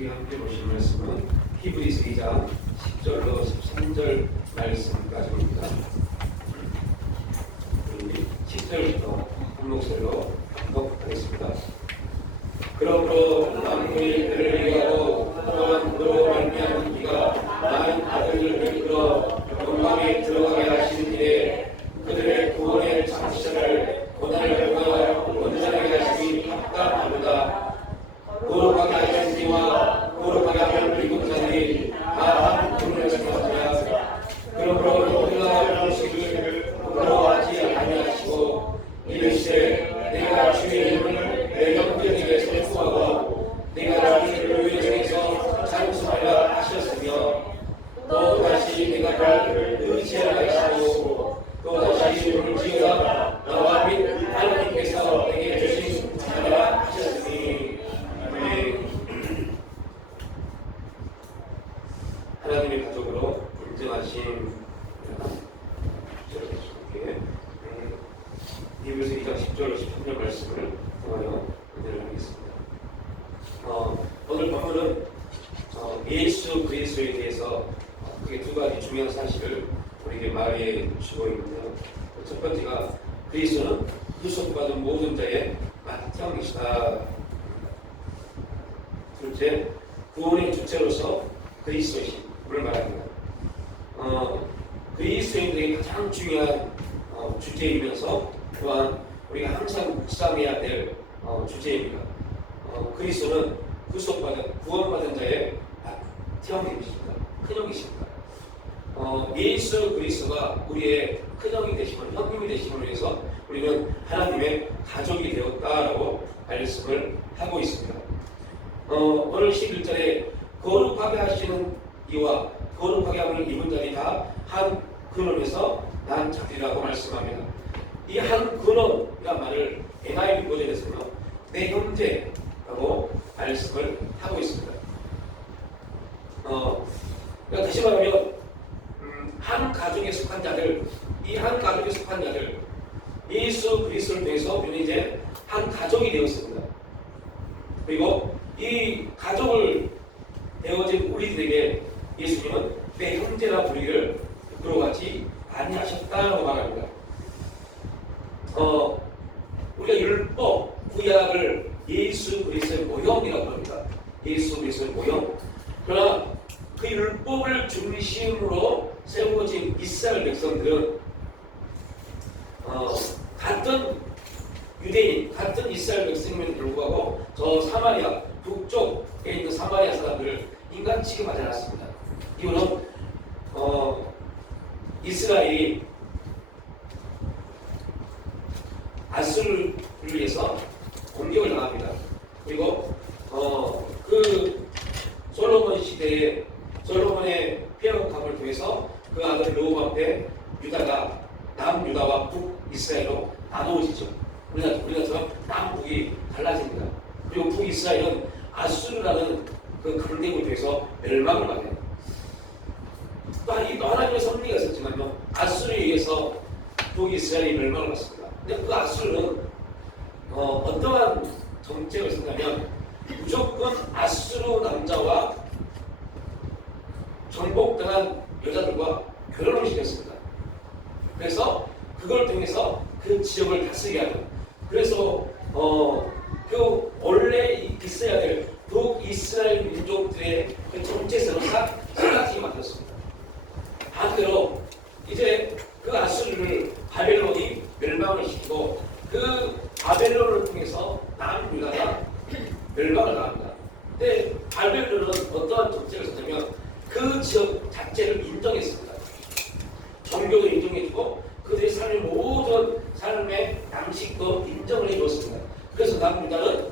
우리 함께 보실 말씀은 히브리서 2장 10절로 13절 말씀까지입니다. 우리 10절부터 한 목소리로 합독하겠습니다. 그러므로 만민이 그를 위하고 또한 그로 말미암은 이가 많은 아들을 이끌어 영광에 들어가게 하신 이에 그들의 구원의 창시자를 고난을 통하여 온전하게 하심이 합당하도다. 거룩하게 하신 이와 거룩하게 하는 미국 자들이 다 한 분을 생각하자. 그러므로 우리가 음식을 부끄러워하지 아니하시고 이르시되 내가 주의 이름을 내 형제에게 선포하고 내가 주의 교회에서 찬송하라 하셨으며 또 다시 내가 나를 의지하라 하시고 또 다시 이름을 지어라 나와 및 하나님께서 내게 주신 자라 하셨으니 하나님의 가족으로 인정하신 히브리서 2장 10절 13절 말씀을 통하여 은혜를 하겠습니다. 오늘 본문은 예수 그리스도에 대해서 크게 두 가지 중요한 사실을 우리에게 말해 주고 있는데요. 첫 번째가 그리스도는 구속받은 모든 자의 맏형이시다. 둘째, 구원의 주체로서 그리스도이심을 말합니다. 그리스도인들에게 가장 중요한 주제이면서 또한 우리가 항상 묵상해야 될 주제입니다. 그리스도는 구원받은 자의 맏형이십니다. 큰형이십니다. 예수 그리스도가 우리의 큰형이 되심을, 형님이 되심을 위해서 우리는 하나님의 가족이 되었다라고 말씀을 하고 있습니다. 오늘 11절에 거룩하게 하시는 이와 거룩하게 함을 입은 자들이 다 한 근원에서 난 자들이라고 말씀합니다. 이 한 근원이란 말을 NIV 버전에서는 내 형제라고 말씀을 하고 있습니다. 그러니까 다시 말하면 한 가족에 속한 자들, 이 한 가족에 속한 자들, 예수 그리스도를 통해서 우리는 이제 한 가족이 되었습니다. 그리고 이 가족을 되어진 우리들에게 예수님은 내 형제라 부르기를 부끄러워하지 아니하셨다고 말합니다. 우리가 율법, 구약을 예수 그리스도의 모형이라고 합니다. 예수 그리스도의 모형. 그러나 그 율법을 중심으로 세워진 이스라엘 백성들은 같은 유대인, 같은 이스라엘 백성임에도 불구하고 저 사마리아, 북쪽에 있는 사마리아 사람들을 인간 취급하지 않았습니다. 이유는 이스라엘이 아수르를 위해서 공격을 당합니다. 그리고 그 솔로몬 시대에 솔로몬의 폐역함을 통해서 그 아들 르호보암 때 유다가 남유다와 북이스라엘로 나누어지죠. 우리나라처럼 남북이 달라집니다. 그리고 북이스라엘은 아수르라는 그 강대국에 대해서 멸망을 받아요. 또 하나님의 섭리가 있었지만요, 아수르에 의해서 북이스라엘이 멸망을 받습니다. 근데 그 아수르는 어떠한 정책을 썼냐면 무조건 아수르 남자와 정복당한 여자들과 결혼을 시켰습니다. 그래서 그걸 통해서 그 지역을 다스리게 하는, 그래서 그 원래 있어야 될 북이스라엘 민족들의 그 정체성을 사라지게 만들었습니다. 반대로 이제 그 아수르를 바벨론이 멸망을 시키고 그 바벨론을 통해서 남유다가 멸망을 당합니다. 근데 바벨론은 어떠한 정책을 썼냐면 그 지역 자체를 인정했습니다. 종교도 인정해주고 그들의 삶의 모든 삶의 양식도 인정을 해주었습니다. 그래서 남유다는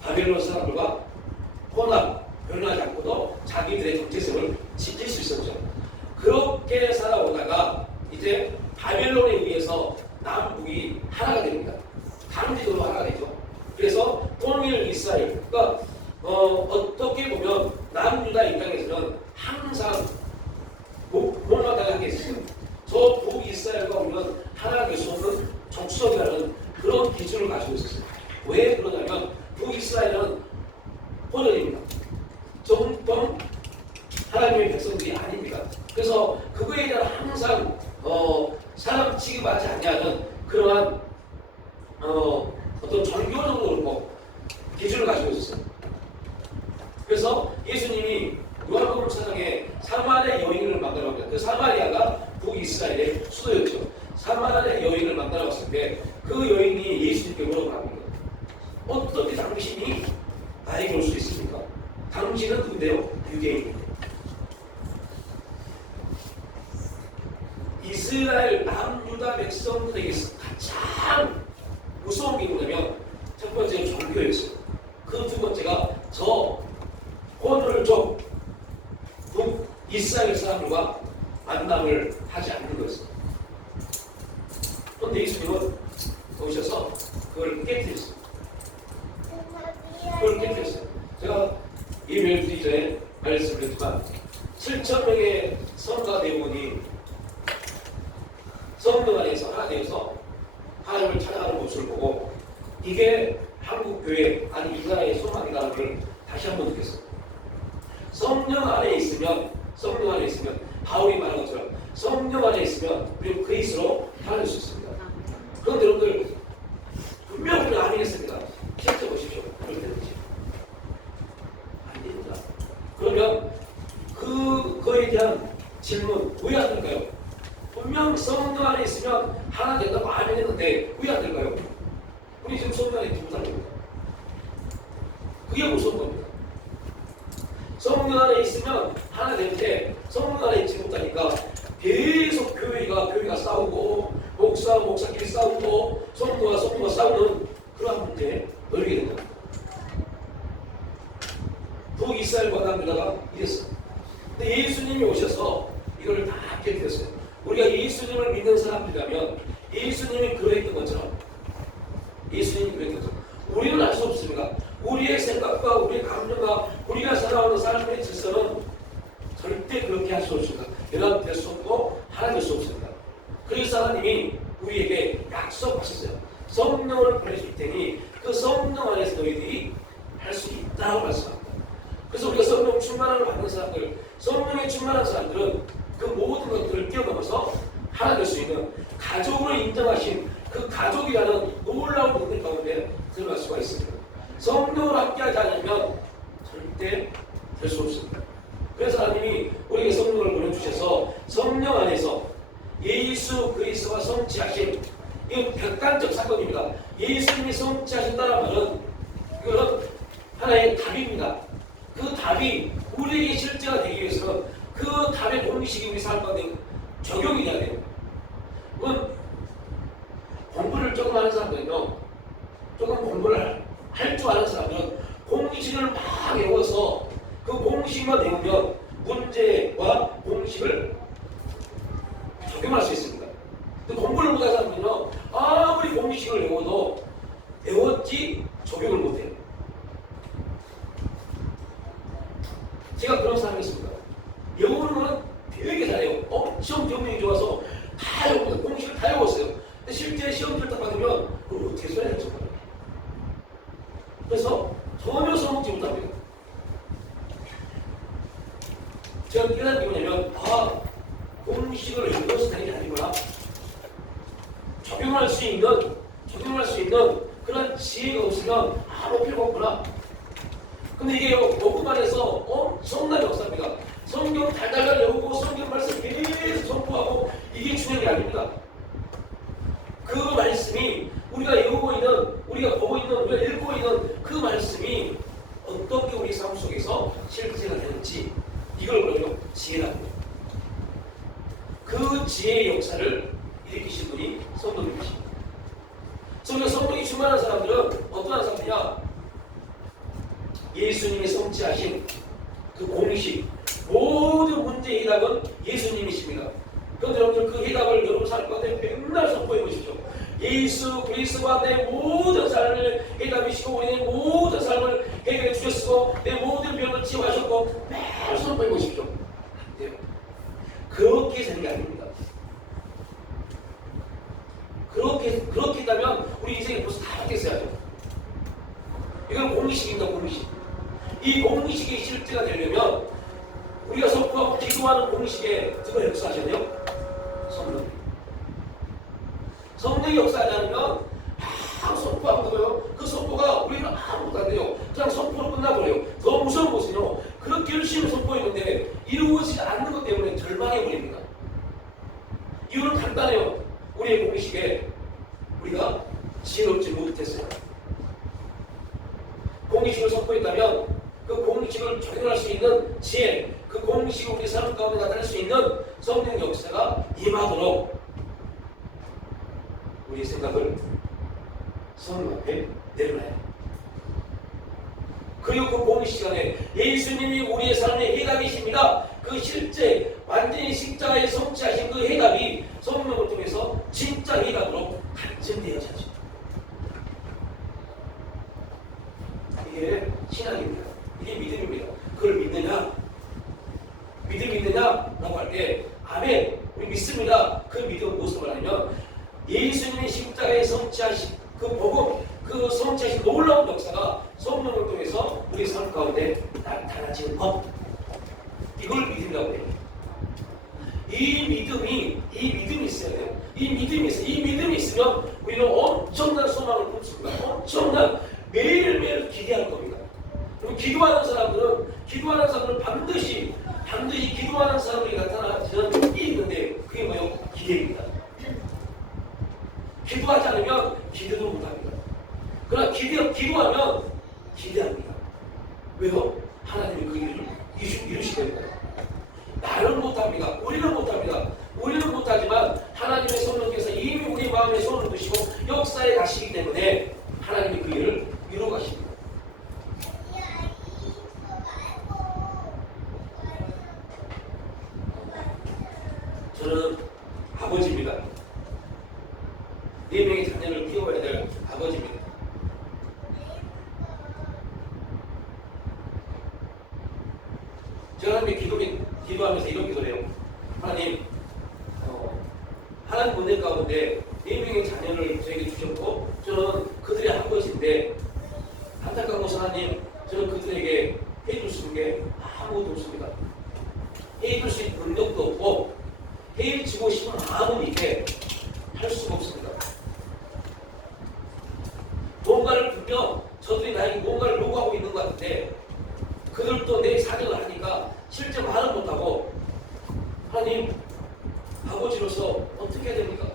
바벨론 사람들과 변하지 않고도 자기들의 정체성을 지킬 수 있었죠. 그렇게 살아오다가 이제 바벨론에 의해서 남북이 하나가 됩니다. 강제적으로 하나가 되죠. 그래서 통일 이스라엘, 그러니까 어떻게 보면 남유다 입장에서는 항상 못마땅한 게 있어요. 저 북이스라엘과 우리는 하나가 될 수 없는 족속이라는 그런 기준을 가지고 있었어요. 왜 그러냐면 북이스라엘은 혼혈입니다. 정통 하나님의 백성들이 아닙니다. 그래서 그거에 대한 항상 사람 취급하지 않냐는 그러한 어떤 종교적으로 그렇고 기준을 가지고 있었어요. 그래서 예수님이 요한복음 4장에 사마리아 여인을 만나러갑니다. 그 사마리아가 북이스라엘의 수도였죠. 사마리아 여인을 만나러갔을 때 그 여인이 예수님께 물어봅니다. 어떻게 당신이 나에게 올 수 있습니까? 당신은 누군데요? 유대인인데. 이스라엘 남유다 백성들에게서 가장 무서운 게 뭐냐면 첫 번째 종교였어요. 그 두 번째가 저 혼혈족 북이스라엘 사람들과 만남을 하지 않는 거였어요. 그런데 예수님은 오셔서 그걸 깨뜨렸어요. 그걸 깨뜨렸어요. 제가 예배를 드리기 전에 말씀드렸지만 7,000명의 성가 대원이 성령 안에서 하나 되어서 하나님을 찾아가는 모습을 보고 이게 한국교회 아니 이 나라의 소망이라는 걸 다시 한번 느꼈어요. 성령 안에 있으면 바울이 말한 것처럼 성령 안에 있으면 우리는 그리스도로 살아갈 수 있습니다. 그런데 여러분들 분명 우리는 아니겠습니다. 실제 보십시오. 그럴 때든지 안 됩니다. 그러면 그거에 대한 질문 왜 안 될까요? 분명 성령 안에 있으면 하나 된다고 아멘 했는데 왜 안 될까요? 우리 지금 성령 안에 두고 다닙니다. 그게 무서운 겁니다. 성령 안에 있으면 하나 되는데 성령 안에 있지 못하니까 계속 교회가 싸우고 목사끼리 싸우고 성도가 싸우는 그러한 문제에 놓이게 된다. 북이스라엘과 남유다가 이랬어요. 근데 예수님이 오셔서 이걸 다 깨뜨렸어요. 우리가 예수님을 믿는 사람들이라면 예수님이 그러했던 것처럼 우리는 알 수 없습니다. 우리의 생각과 우리의 감정과 우리가 살아오는 삶의 질서는 절대 그렇게 할 수 없습니다. 연합될 수 없고 하나 될 수 없습니다. 그래서 하나님이 우리에게 약속하셨어요. 성령을 보내줄 테니 그 성령 안에서 너희들이 할 수 있다고 말씀합니다. 그래서 우리가 성령 충만함을 받는 사람들, 성령에 충만한 사람들은 그 모든 것들을 뛰어넘어서 하나 될 수 있는 가족으로 인정하신 그 가족이라는 놀라운 은혜 가운데 들어갈 수가 있습니다. 성령을 함께하지 않으면 절대 될 수 없습니다. 그래서 하나님이 우리에게 성령을 보내주셔서 성령 안에서 예수 그리스도가 성취하신 이건 객관적 사건입니다. 예수님이 성취하신다는 말은 이거는 하나의 답입니다. 그 답이 우리에게 실제가 되기 위해서는 그 답의 공식이 우리 삶 가운데 적용이 돼야 돼요. 그건 공부를 조금 하는 사람들은요, 조금 공부를 할 줄 아는 사람은 공식을 막 외워서 그 공식만 외우면 문제와 공식을 적용할 수 있습니다. 근데 공부를 못하는 사람은요, 아무리 공식을 외워도 외웠지 적용을 못해요. 제가 그런 사람이었습니다. 외우는 거는 되게 잘해요. 시험 경력이 좋아서 다 외웠어요. 공식을 다 외웠어요. 근데 실제 시험지를 딱 받으면 그걸 어떻게 써야 될지 몰라요. 그래서 전혀 써먹지 못합니다. 제가 깨달은 게 뭐냐면 공식을 외워서 되는 게 아니구나. 적용할 수 있는 그런 지혜가 없으면 아무 필요가 없구나. 근데 이게 복음 안에서 엄청난 역사입니다. 성경 달달달 외우고 성경 말씀 계속 선포하고 이게 중요한 게 아닙니다. 그 말씀이 우리가 외우고 있는, 우리가 보고 있는, 우리가 읽고 있는 그 말씀이 어떻게 우리 삶 속에서 실제가 되는지 이걸 그러면 지혜라고 합니다. 그 지혜의 역사를 일으키신 분이 성도님이십니다. 그래서 성령이 충만한 사람들은 어떠한 사람이냐? 예수님이 성취하신 그 공식, 모든 문제의 해답은 예수님이십니다. 그런데 여러분들 그 해답을 여러분 삶 가운데 맨날 선포해 보십시오. 예수 그리스도가 내 모든 삶을 해답이시고 우리의 모든 삶을 해결해 주셨고 내 모든 병을 치유하셨고 매일 선포해 보십시오. 안 돼요. 그렇게 되는 게 아닙니다. 그렇게 했다면 우리 인생이 벌써 다 바뀌었어야죠. 이건 공식입니다. 공식. 이 공식이 실제가 되려면 우리가 선포하고 기도하는 공식에 누가 역사하셨네요? 성령. 성령이 역사하지 않으면 선포하는 거예요. 그 선포가 우리는 아무것도 안 돼요. 그냥 선포로 끝나버려요. 더 무서운 것은요, 그렇게 열심히 선포했는데 이루어지지 않는 것 때문에 절망해버립니다. 이유는 간단해요. 우리의 공식에 우리가 지혜롭지 못했어요. 공식을 선포했다면 그 공식을 적용할 수 있는 지혜, 그 공식이 우리 삶 가운데 나타날 수 있는 성령 역사가 임하도록 우리 생각을 성령 앞에 내려놔야 해요. 그리고 그 공식 시간에 예수님이 우리의 삶의 해답이십니다. 그 실제 완전히 십자가에 성취하신 그 해답이 성령을 통해서 진짜 해답으로 간증되어야지 하죠. 이게 신앙입니다. 이게 믿음입니다. 그걸 믿느냐? 믿느냐라고 할 때 아멘, 우리 믿습니다. 그 믿음은 무엇을 말하냐면 예수님이 십자가에 성취하신 그 복음, 그 성취하신 놀라운 역사가 성령을 통해서 우리 삶 가운데 나타나지는 것, 이걸 믿음이라고 해요. 이 믿음이 있어야 돼요. 이 믿음이 있으면 우리는 엄청난 소망을 품습니다. 엄청난 매일매일 기대할 겁니다. 그리고 기도하는 사람들은 반드시 기도하는 사람들이 나타나는 게 있는데 그게 뭐예요? 기대입니다. 기도하지 않으면 기대도 못합니다. 그러나 기도하면 기대합니다. 왜요? 하나님이 그 일을 이루시겠다. 나는 못합니다. 우리는 못하지만 하나님의 성령께서 이미 우리 마음에 손을 드시고 역사에 가시기 때문에 하나님이 그 일을 이루어 가십니다. 저는 아버지입니다. 4명의 자녀를 키워야 될 아버지입니다. 제가 하나님께 기도하면서 이런 기도를 해요. 하나님 은혜 가운데 4명의 자녀를 저에게 주셨고 저는 그들의 아버지인데 안타까운 것은 하나님, 저는 그들에게 해줄 수 있는 게 아무것도 없습니다. 해줄 수 있는 능력도 없고 해주고 싶은 마음은 있게 할 수가 없습니다. 뭔가를 분명 저들이 나에게 뭔가를 요구하고 있는 것 같은데 그들도 내 사정을 하니까 실제 말은 못하고 하나님, 아버지로서 어떻게 해야 됩니까?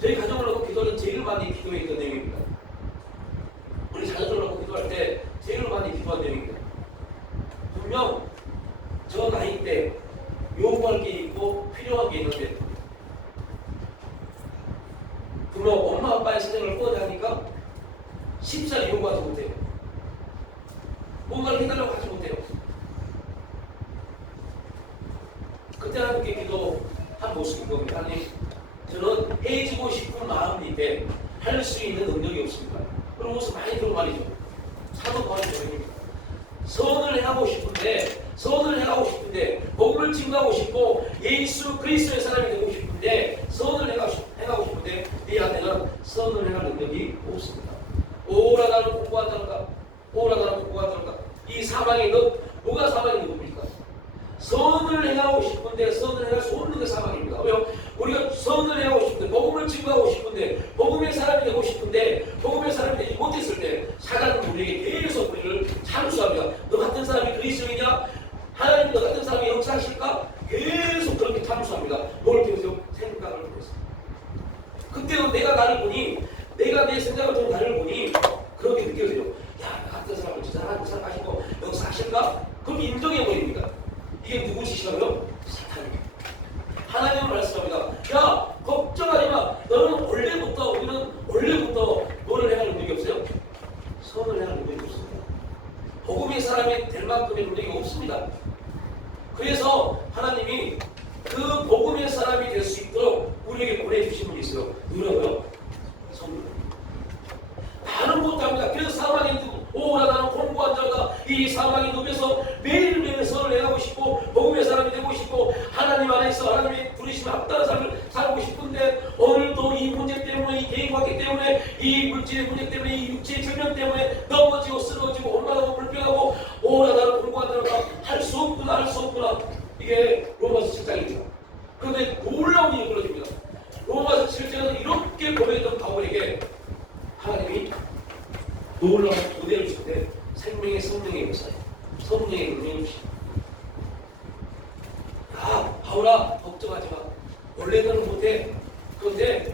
저희 가정을 놓고 기도는 제일 많이 기도했던 내용입니다. 우리 자녀들 놓고 기도할 때 제일 많이 기도한 내용입니다. 분명 저 나이 때 요구할 게 있고 필요한 게 있는데 분명 엄마 아빠의 사정을 뻔하니까 쉽사리 요구하지 못해요. 뭔가를 해달라고 하지 못해요. 그때 하나님께 기도한 모습인 겁니다. 하나님, 저는 해주고 싶은 마음인데 할 수 있는 능력이 없습니다. 그런 모습 많이 들어 말이죠. 사도 바울이 저입니다. 선을 행하고 싶은데 복음을 증거하고 싶고 예수 그리스도의 사람이 되고 싶은데 선을 행하고 싶은데 이 안에는 선을 행할 능력이 없습니다. 오라 나는 공부한다는가? 이 사망이 뭐가 사망이 누굽니까? 선을 행하고 싶은데 선을 행할 수 없는 게 사망입니다. 왜요? 우리가 선을 행하고 싶은데 복음을 증거하고 싶은데 복음의 사람이 되고 싶은데 복음의 사람이 되지 못했을 때 사단은 우리에게 계속 우리를 참수합니다. 너 같은 사람이 그리스도이냐? 하나님 너 같은 사람이 역사하실까? 계속 그렇게 참수합니다. 뭘 통해서? 생각을 통해서. 그때는 내가 내 생각을 통해 나를 보니 그렇게 느껴져요. 야, 나 같은 사람을 진짜 하나님 사랑하시고 역사하실까? 그럼 인정해버립니다. 이게 누구 짓이라고요? 사탄입니다. 하나님은 말씀합니다. 야, 걱정하지 마. 우리는 원래부터 뭐를 행할 능력이 없어요? 선을 행할 능력이 없습니다. 복음의 사람이 될 만큼의 능력이 없습니다. 그래서 하나님이 그 복음의 사람이 될 수 있도록 우리에게 보내주신 분이 있어요. 누구라고요? 성령. 나는 못합니다. 그래서 사망의 오라 나는 공부한 자가 이 사망의 늪에서 매일매일 선을 행하고 싶고 복음의 사람이 되고 싶고 하나님 안에서 하나님의 부르심에 합당한 삶을 살고 싶은데 오늘도 이 문제 때문에 이 개인관계 때문에 이 물질의 문제 때문에 이 육체의 질병 때문에 넘어지고 놀라운 모델을 주는데 생명의 성령의 역사예요. 성령의 능력이 주십니다. 야, 바울아, 걱정하지 마. 원래는 못해. 그런데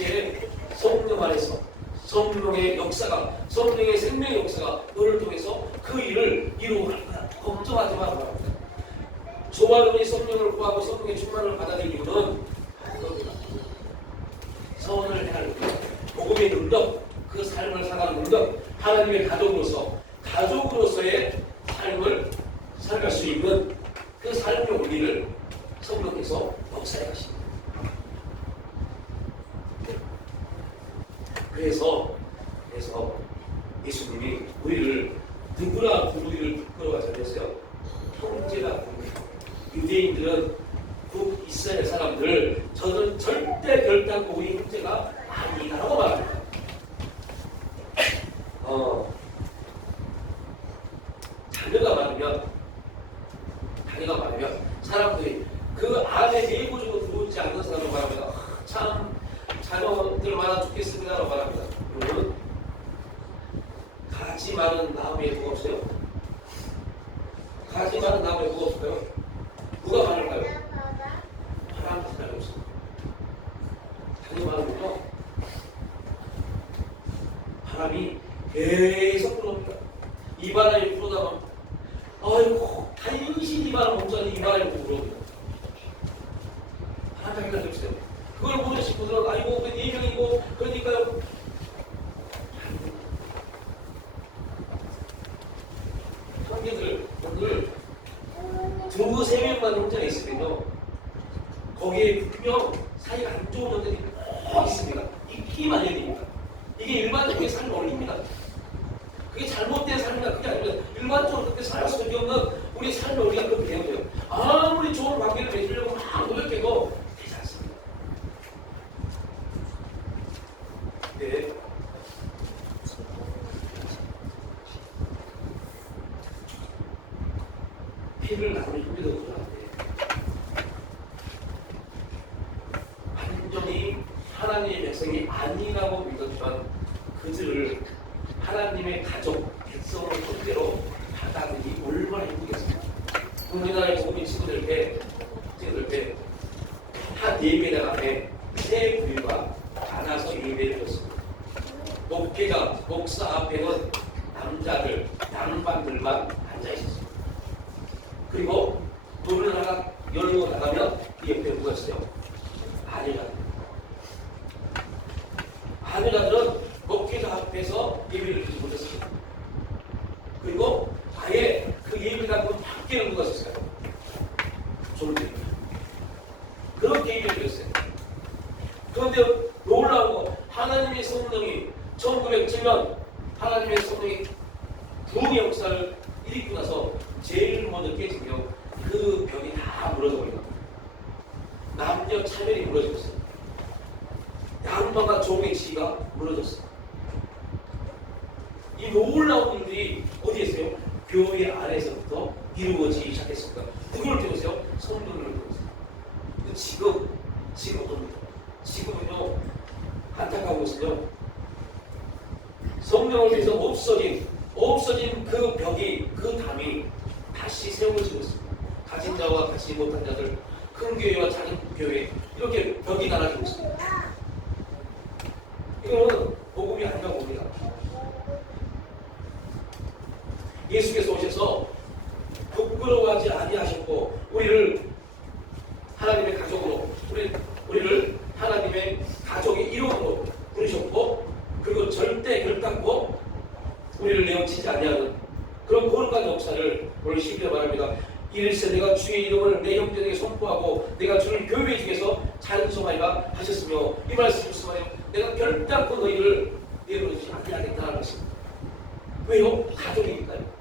이제 성령 안에서 성령의 역사가, 성령의 생명의 역사가 너를 통해서 그 일을 이루어갈 거야. 걱정하지 마. 조바로니 성령을 구하고 성령의 충만을 받아들일 이유는 선을 행하는 것, 복음의 능력, 그 삶을 살아가는 능력, 하나님의 가족으로서의 삶을 살아갈 수 있는 그 삶의 원리를 성령께서 역사해 가십니다. 그래서 예수님이 우리를 누구나 우리를 부끄러워하지 않으세요. 형제라 부릅니다. 유대인들은 북이스라엘 사람들 저는 절대 결단코 우리 형제가 아니다라고 말합니다. 자녀가 많으면 사람들이 그 안에 내부적으로 들어오지 않는 사람을 말합니다. 참 자녀들 많아 죽겠습니다라고 말합니다. 그러면 가지 많은 나무에 누가 없어요? 가지 많은 나무에 누가 없을까요? 누가 많을까요? 바람 사람이 없습니다. 자녀 많으면요 바람이 계속 불어옵니다. 이 바람이 불어다가 아이고 간신히 이 바람 멈춰니 이 바람이 불어옵니다. 바람이 하기가 없어요. 그걸 모르신 분들은 아이고 그 4명이고 그러니까요. 형제들 오늘 2-3명만 혼자 있으면요 거기에 분명 사이가 안 좋은 형제들이 꼭 있습니다. 있기만 해야 됩니다. 이게 일반적인 삶의 원리입니다. 그게 잘못된 삶이나 그게 아니라 일반적으로 그렇게 살아갈 수밖에 없는 우리 삶의 원리가 그렇게 되는 거예요. 아무리 좋은 관계를 맺으려고 막 노력해도 되지 않습니다. 네. 피를 나누는 형제도 그러는데 완전히 하나님의 백성이 아니라고 믿었던 그들을 하나님의 가족, 백성을 통째로 받아들이기 얼마나 힘들겠습니까? 우리나라의 복음이 친구들 때 한 예배당 앞에 3부류가 나눠서 예배를 줬습니다. 목사 앞에는 남자들, 양반들만 앉아있었습니다. 그리고 문을 하나 열고 나가면 이 옆에 누가 있어요? 아내가들은 목회자 앞에서 예배를 드리지 못했습니다. 그리고 아예 그 예배당 문 밖에는 누가 있었어요? 졸업입니다. 그렇게 예배를 드렸어요. 그런데 놀라운 거 하나님의 성령이 1907년 하나님의 성령이 부흥의 역사를 일으키고 나서 제일 먼저 깨진 그 벽이 다 무너져 버린 겁니다. 남녀 차별이 무너졌어요. 양반과 종의 지위가 무너졌어요. 이 놀라운 일들이 어디에 있어요? 교회 안에서부터 이루어지기 시작했습니다. 누구를 통해서요? 성령을 통해서. 지금 어떻습니까? 지금은요 안타까운 것은요 성령을 위해서 없어진 그 벽이, 그 담이 다시 세워지고 있습니다. 가진 자와 가지 못한 자들, 큰 교회와 작은 교회 이렇게 벽이 나눠지고 있습니다. 이거는 복음이 아니라고 봅니다. 예수께서 오셔서 부끄러워하지 아니하셨고 우리를 하나님의 가족으로 우리를 하나님의 가족의 이름으로 부르셨고 그리고 절대 결단코 우리를 내어치지 아니하는 그런 거룩한 역사를 오늘 12절 말합니다. 이르시되 내가 주의 이름을 내 형제에게 선포하고 내가 주를 교회 중에서 찬송하리라 하셨으며 이 말씀이 무슨 말이에요? 내가 결단코 너희를 내버려두지 아니하겠다는 것입니다. 왜요? 가족이니까요.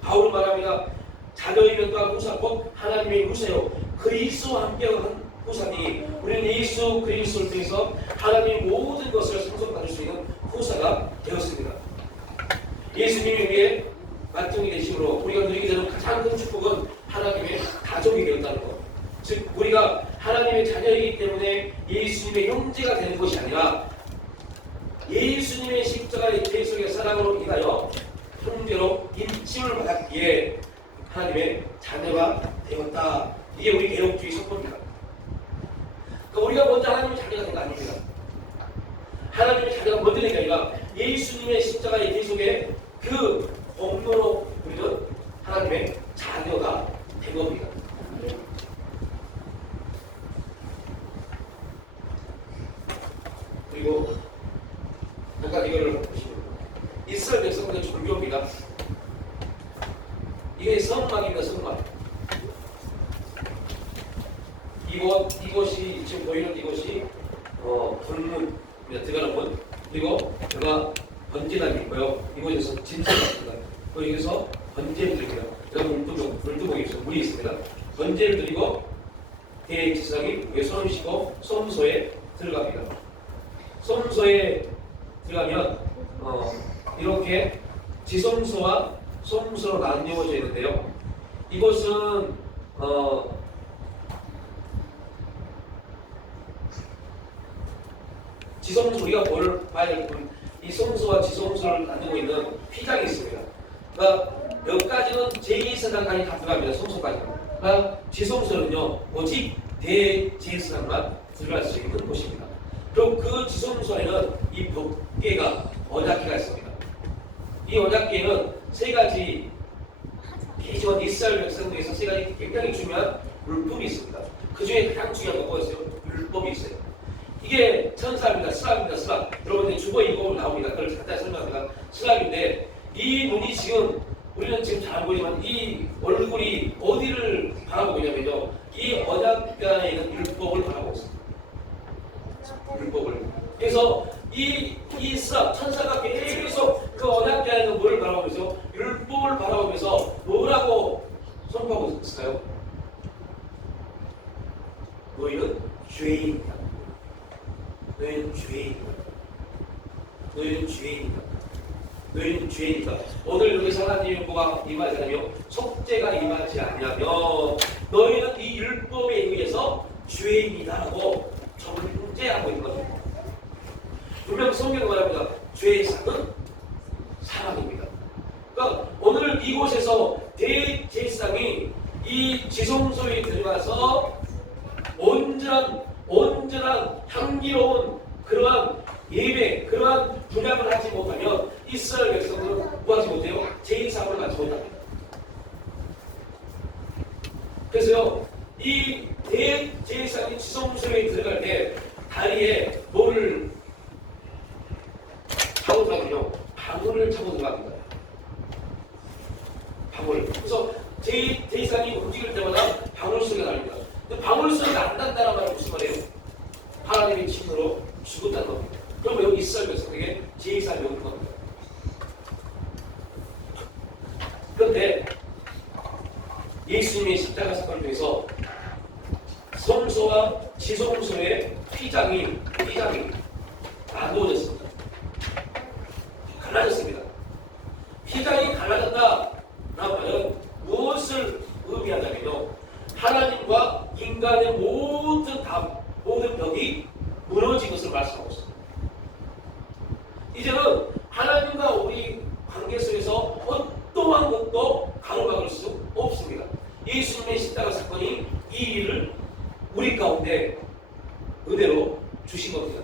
바울은 말합니다. 자녀이면 또한 후사 곧 하나님의 후사요 그리스도와 함께한 후사니 우리는 예수 그리스도를 통해서 하나님의 모든 것을 상속받을 수 있는 후사가 되었습니다. 예수님이 우리의 맏형이 되심으로 우리가 누리게 되는 가장 큰 축복은 하나님의 가족이 되었다는 것. 즉 우리가 하나님의 자녀이기 때문에 예수님의 형제가 되는 것이 아니라 예수님의 십자가의 계속의 사랑으로 인하여 형제로 인침을 받았기에 하나님의 자녀가 되었다. 이게 우리 개혁주의 선포입니다. 그러니까 우리가 먼저 하나님의 자녀가 된 거 아닙니다. 하나님의 자녀가 먼저 된 게 아니라 예수님의 십자가의 계속의 그 공로로 우리는 하나님의 자녀가 된 겁니다. 그리고 잠깐 이거를 보시면 이스라엘 백성들의 종교입니다. 이게 성막입니다. 성막. 이곳이 지금 보이는 이곳이 불문 들어가는 문, 그리고 여기가 번제단이 있고요. 이곳에서 진수가 있습니다. 여기서 번제를 드립니다. 여기 물두멍이 있어요. 물이 있습니다. 번제를 드리고 대제사장이 여기 손을 씻고 소문소에 들어갑니다. 소문소에 들어가면 이렇게 지성소와 소문소로 나뉘어져 있는데요. 이곳은 지성소, 우리가 뭘 봐야 되겠군. 이 성소와 지성소를 나누고 있는 휘장이 있습니다. 그러니까 여기까지는 제2사장까지 다 들어갑니다. 성소까지는. 그러니까 지성소는요 오직 대제사장만 들어갈 수 있는 곳입니다. 그리고 그 지성소에는 이 법궤가 언약궤가 있습니다. 이 언약궤는 세 가지 계시원 이스라엘 백성들에서 세 가지 굉장히 중요한 율법이 있습니다. 그 중에 가장 중요한 건 뭐였어요? 율법이 있어요. 이게 천사입니다. 스랍입니다. 스랍. 여러분들 주보 읽어보면 나옵니다. 그걸 간단히 설명합니다. 스랍인데 이 눈이 지금 우리는 지금 잘 보이지만 이 얼굴이 어디를 바라보고 있냐면요. 이 언약궤에 있는 율법을 바라보고 있습니다. 율법을. 그래서 이 스랍 천사가 계속 그 언약궤에 있는 뭘 바라보면서 율법을 바라보면서 뭐라고 선포하고 있을까요? 너희는 죄인이다. 너희는 죄인이다. 너희는 죄인이다. 너희는 죄인이다. 오늘 여기서 하나님의 뭐가 임하지 않으며 속죄가 임하지 아니하며 너희는 이 율법에 의해서 죄인이다라고 정죄하고 있는 것입니다. 분명 성경은 말합니다. 죄의 삭은 사망입니다. 그러니까 오늘 이곳에서 대제사장이 이 지성소에 들어가서 온전한 향기로운 그러한 예배, 그러한 분양을 하지 못하면 이스라엘 백성들은 뭐하지 못해요? 제2사업을 갖지 못합니다. 그래서요, 이 대제사장이 지성소에 들어갈 때 다리에 뭐를 차고 들어가면요, 방울을 차고 들어갑니다. 방울. 그래서 제사장이 움직일 때마다 방울 소리가 납니다. 방울 소리가 안 난다는 말은 무슨 말이에요? 하나님의 친으로 죽었다는 겁니다. 그럼 여기 이스라엘 백성에게 제2사람이 오는 겁니다. 그런데 예수님의 십자가 사건을 통해서 성소와 지성소의 휘장이 나누어졌습니다. 갈라졌습니다. 휘장이 갈라졌다. 라는 말은 무엇을 의미하냐면요, 하나님과 인간의 모든 벽이 무너진 것을 말씀하고 있습니다. 이제는 하나님과 우리 관계 속에서 어떠한 것도 가로막을 수 없습니다. 예수님의 십자가 사건이 이 일을 우리 가운데 은혜로 주신 겁니다.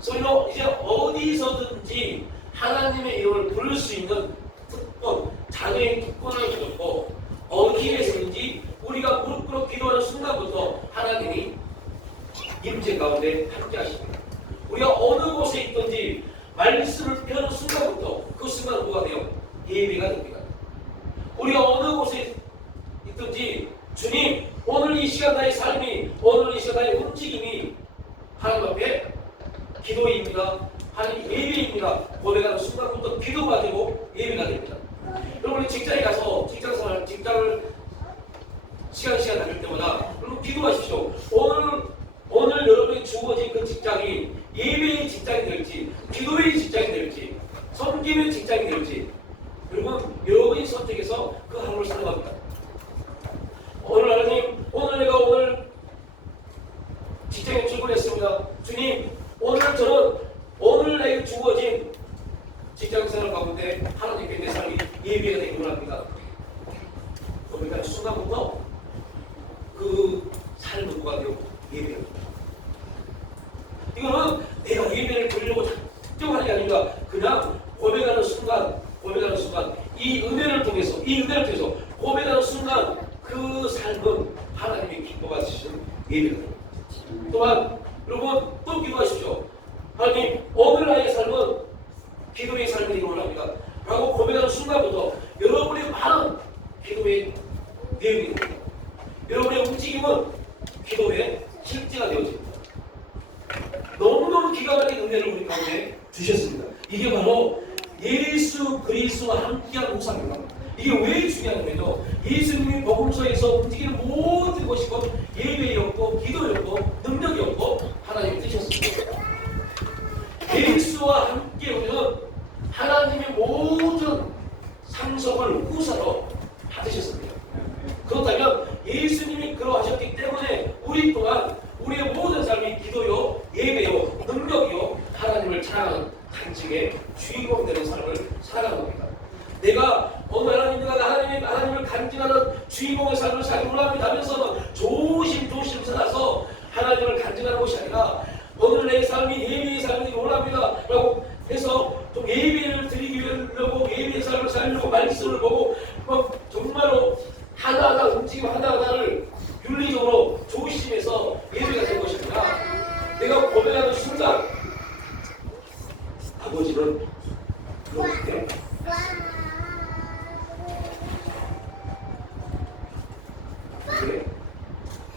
그래서 이제 어디서든지 하나님의 이름을 부를 수 있는 특권, 자녀의 특권을 주었고, 어디에서든지 우리가 무릎 꿇어 기도하는 순간부터 하나님이 임재 가운데 함께 하십니다. 우리가 어느 곳에 있든지 말씀을 펴는 순간부터 그 순간 뭐가 돼요? 예배가 됩니다. 우리가 어느 곳에 있든지 주님, 오늘 이 시간 나의 삶이, 오늘 이 시간 나의 움직임이 하나님 앞에 기도입니다. 하나님 예배입니다. 고백하는 순간부터 기도가 되고 예배가 됩니다. 여러분 직장에 가서 직장을 시간 다닐 때마다 여러분 기도하십시오. 오늘 여러분이 주어진 그 직장이 예배의 직장이 될지, 기도의 직장이 될지, 섬김의 직장이 될지, 여러분이 선택해서 그 하루를 살아갑니다. 오늘 하나님, 내가 직장에 출근했습니다. 주님, 오늘 나에게 가운데 하나님께 내 삶이 예배가 되기 원합니다. 그러니까 순간부터 그 삶은 뭐가 되고 예배가 됩니다. 이거는 내가 예배를 드리려고 작정하는 게 아니라 그냥 고백하는 순간 이 은혜를 통해서 고백하는 순간 그 삶은 하나님의 기뻐 주시는 예배가 됩니다. 또한 여러분 또 기도하십시오. 하나님 오늘 나의 삶은 기도의 삶이 되기 원합니다 라고 고백하는 순간부터 여러분의 많은 기도의 내용이 됩니다. 여러분의 움직임은 기도의 실제가 되어집니다. 너무너무 기가 막힌 은혜를 우리 가운데 주셨습니다. 이게 바로 예수 그리스도와 함께한 우상입니다. 이게 왜 중요한 거죠? 예수님이 복음서에서 움직이는 모든 것이고 예배였고 기도였고 능력이었고 하나님의 뜻이었습니다. 예수와 함께 우리는 하나님의 모든 상속을 우사로 받으셨습니다. 그렇다면 예수님이 그러하셨기 때문에 우리 또한 우리의 모든 삶이 기도요, 예배요, 능력이요, 하나님을 찬양하는 간증의 주인공 되는 삶을 살아가는 겁니다. 내가 하나님을 간증하는 주인공의 삶을 살기 원합니다 하면서 조심조심 살아서 하나님을 간증하는 것이 아니라 오늘 내 삶이 예배의 삶이 되기 원합니다 라고 해서 좀 예배를 드리기 위해서 예배의 삶을 살려고 말씀을 보고 정말로 하나하나 움직임 하나하나를 윤리적으로 조심해서 예배가 된 것이 아니라 내가 고백하는 순간 아버지는 그렇게 그게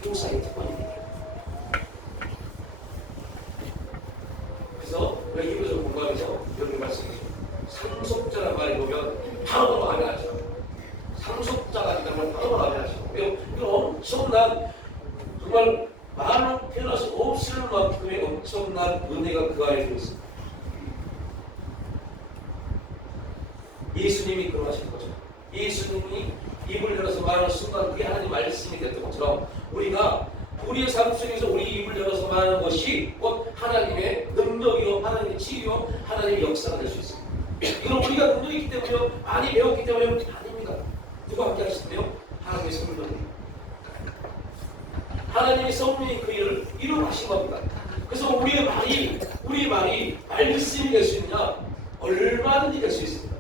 형사의 특권입니다. 그래서 우리가 이것을 공부하면서 여러분 말씀이죠. 상속자란 말을 보면 바로 안에 하죠. 상속자가 아니라면 바로 안에 하죠. 이건 엄청난 정말 말로 표현할 수 없을 만큼의 엄청난 은혜가 그 안에 들어있습니다. 예수님이 그러하신 거죠. 예수님이 입을 열어서 말하는 순간 그게 하나님 말씀이 됐던 것처럼 우리가 우리의 삶 속에서 우리 입을 열어서 말하는 것이 곧 하나님의 능력이요, 하나님의 치유요, 하나님의 역사가 될 수 있습니다. 이건 우리가 능력이 있기 때문에요, 많이 배웠기 때문에 아닙니다. 누가 함께 하시네요? 하나님의 성령이. 하나님의 성령이 그 일을 이루어가신 겁니다. 그래서 우리 말이 말씀이 될 수 있느냐? 얼마든지 될 수 있습니다.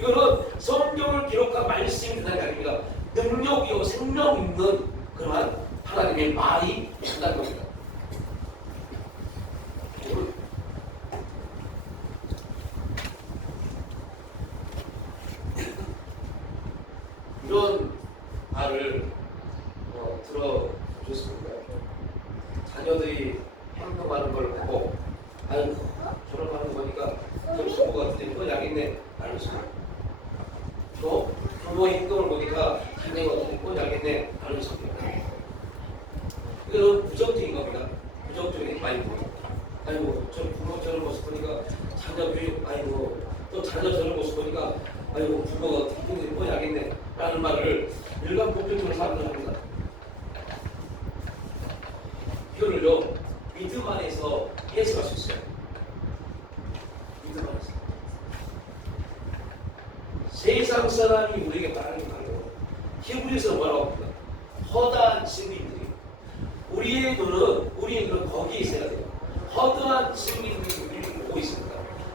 이거는 성경을 기록한 말씀이 되는 게 아닙니다. 능력이요 생명 있는 그러한 하나님의 말이 된다는 겁니다. 이런 말을 들어줬습니다. 자녀들이 행동하는 걸 보고 아유 저런 하는 거니까 좀 부모 같은데 이거 약있네 알았습니다. 또 부모의 행동을 보니까 자녀가 어떻게 알겠네 다른 소리가 이건 부정적인 겁니다. 부정적인 마인드. 아이고 저 부모 저런 모습 보니까 자녀 교육 아이고 또 자녀 저런 모습 보니까 아이고 부모가 어떻게 알겠네 라는 말을 일반 복종적으로 사람들 합니다. 이거를요 믿음 안에서 해석할 수 있어요. 믿음 안에서 세상 사람이 우리에게 말하는 게 바로 히브리서 뭐라고 합니까? 허다한 증인들이 우리의 눈은 거기에 있어야 돼요. 허다한 증인들이 우리를 보고 있습니다.